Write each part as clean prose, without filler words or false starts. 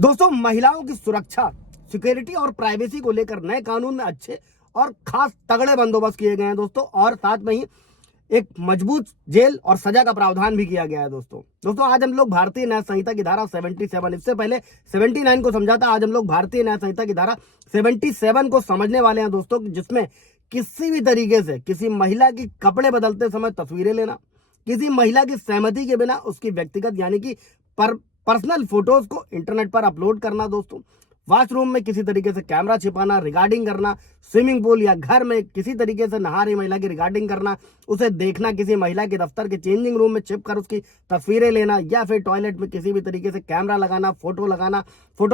दोस्तों, महिलाओं की सुरक्षा, सिक्योरिटी और प्राइवेसी को लेकर नए कानून में अच्छे और खास तगड़े बंदोबस्त किए गए हैं दोस्तों। और साथ में ही एक मजबूत जेल और सजा का प्रावधान भी किया गया है दोस्तों आज हम लोग भारतीय न्याय संहिता की धारा 77, इससे पहले 79 को समझा था। आज हम लोग भारतीय न्याय संहिता की धारा 77 को समझने वाले हैं दोस्तों, जिसमें किसी भी तरीके से किसी महिला की कपड़े बदलते समय तस्वीरें लेना, किसी महिला की सहमति के बिना उसकी व्यक्तिगत यानी कि पर्सनल फोटोज को इंटरनेट पर अपलोड करना दोस्तों, वॉशरूम में किसी तरीके से कैमरा छिपाना, रिगार्डिंग करना, स्विमिंग पूल या घर में किसी तरीके से नहा रही महिला की रिगार्डिंग करना, उसे देखना, किसी महिला के दफ्तर के चेंजिंग रूम में छिप कर उसकी तस्वीरें लेना, या फिर टॉयलेट में किसी भी तरीके से कैमरा लगाना, फोटो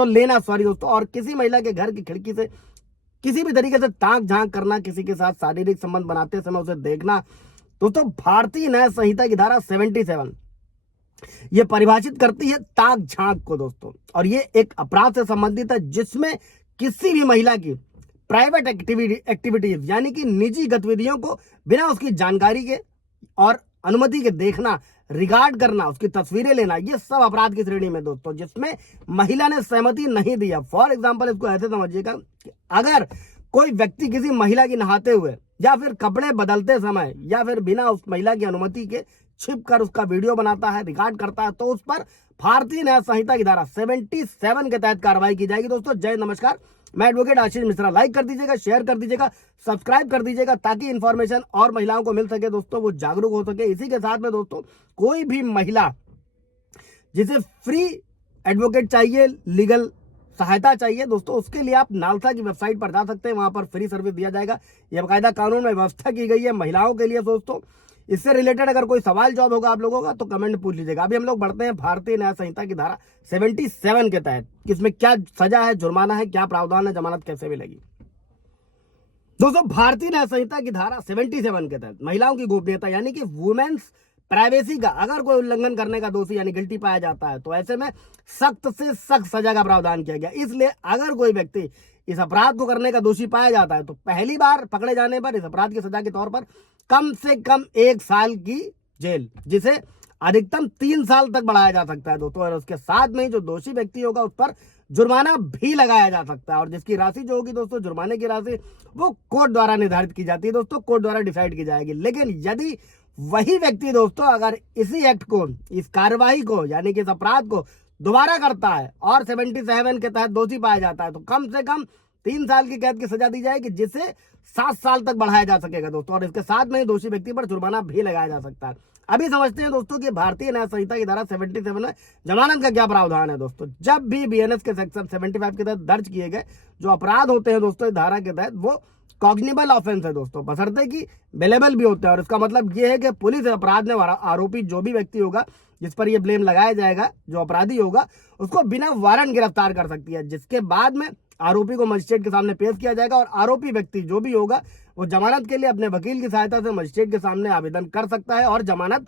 लेना दोस्तों, और किसी महिला के घर की खिड़की से किसी भी तरीके से ताक झांक करना, किसी के साथ शारीरिक संबंध बनाते समय उसे देखना दोस्तों। भारतीय न्याय संहिता की धारा 77 ये परिभाषित करती है ताक झांक को दोस्तों, और ये एक अपराध से संबंधित है जिसमें किसी भी महिला की प्राइवेट एक्टिविटीज यानी कि निजी गतिविधियों को बिना उसकी जानकारी के और अनुमति के देखना, रिगार्ड करना, उसकी तस्वीरें लेना, ये सब अपराध की श्रेणी में दोस्तों, जिसमें महिला ने सहमति नहीं दिया। फॉर एग्जाम्पल इसको ऐसे समझिएगा कि अगर कोई व्यक्ति किसी महिला की नहाते हुए या फिर कपड़े बदलते समय या फिर बिना उस महिला की अनुमति के छिप कर उसका वीडियो बनाता है, रिकॉर्ड करता है, तो उस पर भारतीय न्याय संहिता की धारा 77 के तहत कार्रवाई की जाएगी दोस्तों। जय नमस्कार, मैं एडवोकेट आशीष मिश्रा। लाइक कर दीजिएगा, शेयर कर दीजिएगा, सब्सक्राइब कर दीजिएगा ताकि इंफॉर्मेशन और महिलाओं को मिल सके दोस्तों, वो जागरूक हो सके। इसी के साथ में दोस्तों, कोई भी महिला जिसे फ्री एडवोकेट चाहिए, लीगल सहायता चाहिए दोस्तों, उसके लिए आप नालसा की वेबसाइट पर जा सकते हैं, वहां पर फ्री सर्विस दिया जाएगा। यह बाकायदा कानून में व्यवस्था की गई है महिलाओं के लिए दोस्तों। इससे रिलेटेड अगर कोई सवाल जवाब होगा आप लोगों का तो कमेंट में पूछ लीजिएगा। अभी हम लोग बढ़ते हैं भारतीय न्याय संहिता की धारा 77 के तहत, इसमें क्या सजा है, जुर्माना है, क्या प्रावधान है, जमानत कैसे मिलेगी दोस्तों। भारतीय न्याय संहिता की धारा 77 के तहत महिलाओं की गोपनीयता यानी कि वुमेन्स प्राइवेसी का अगर कोई उल्लंघन करने का दोषी यानी गिल्टी पाया जाता है तो ऐसे में सख्त से सख्त सजा का प्रावधान किया गया। इसलिए अगर कोई व्यक्ति इस अपराध को करने का दोषी पाया जाता है तो पहली बार पकड़े जाने पर इस अपराध की सजा के तौर पर कम से कम 1 साल की जेल, जिसे अधिकतम 3 साल तक बढ़ाया जा सकता है दोस्तों। और उसके साथ में जो दोषी व्यक्ति होगा उस पर जुर्माना भी लगाया जा सकता है, और जिसकी राशि जो होगी दोस्तों, जुर्माने की राशि, वो कोर्ट द्वारा निर्धारित की जाती है दोस्तों, कोर्ट द्वारा डिसाइड की जाएगी। लेकिन यदि वही व्यक्ति दोस्तों अगर इसी एक्ट को, इस कार्यवाही को यानी कि इस अपराध को दोबारा करता है और 77 के तहत दोषी पाया जाता है तो कम से कम 3 साल की कैद की सजा दी जाएगी, जिसे 7 साल तक बढ़ाया जा सकेगा दोस्तों। और इसके साथ में दोषी व्यक्ति पर जुर्माना भी लगाया जा सकता है। अभी समझते हैं दोस्तों कि भारतीय न्याय संहिता की धारा 77 में जमानत का क्या प्रावधान है दोस्तों। जब भी बीएनएस के सेक्शन 75 के तहत दर्ज किए गए जो अपराध होते हैं दोस्तों इस धारा के तहत, वो कॉग्निबल ऑफेंस है दोस्तों, बशर्ते कि बेलेबल भी होते हैं। और इसका मतलब ये है कि पुलिस अपराध में आरोपी जो भी व्यक्ति होगा जिस पर यह ब्लेम लगाया जाएगा, जो अपराधी होगा, उसको बिना वारंट गिरफ्तार कर सकती है, जिसके बाद में आरोपी को मजिस्ट्रेट के सामने पेश किया जाएगा। और आरोपी व्यक्ति जो भी होगा वो जमानत के लिए अपने वकील की सहायता से मजिस्ट्रेट के सामने आवेदन कर सकता है और जमानत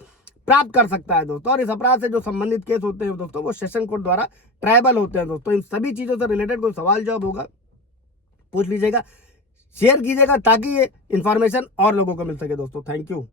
प्राप्त कर सकता है दोस्तों। और इस अपराध से जो संबंधित केस होते हैं दोस्तों, वो सेशन कोर्ट द्वारा ट्रायबल होते हैं दोस्तों। इन सभी चीजों से रिलेटेड कोई सवाल जवाब होगा पूछ लीजिएगा, शेयर कीजिएगा ताकि ये इंफॉर्मेशन और लोगों को मिल सके दोस्तों। Thank you.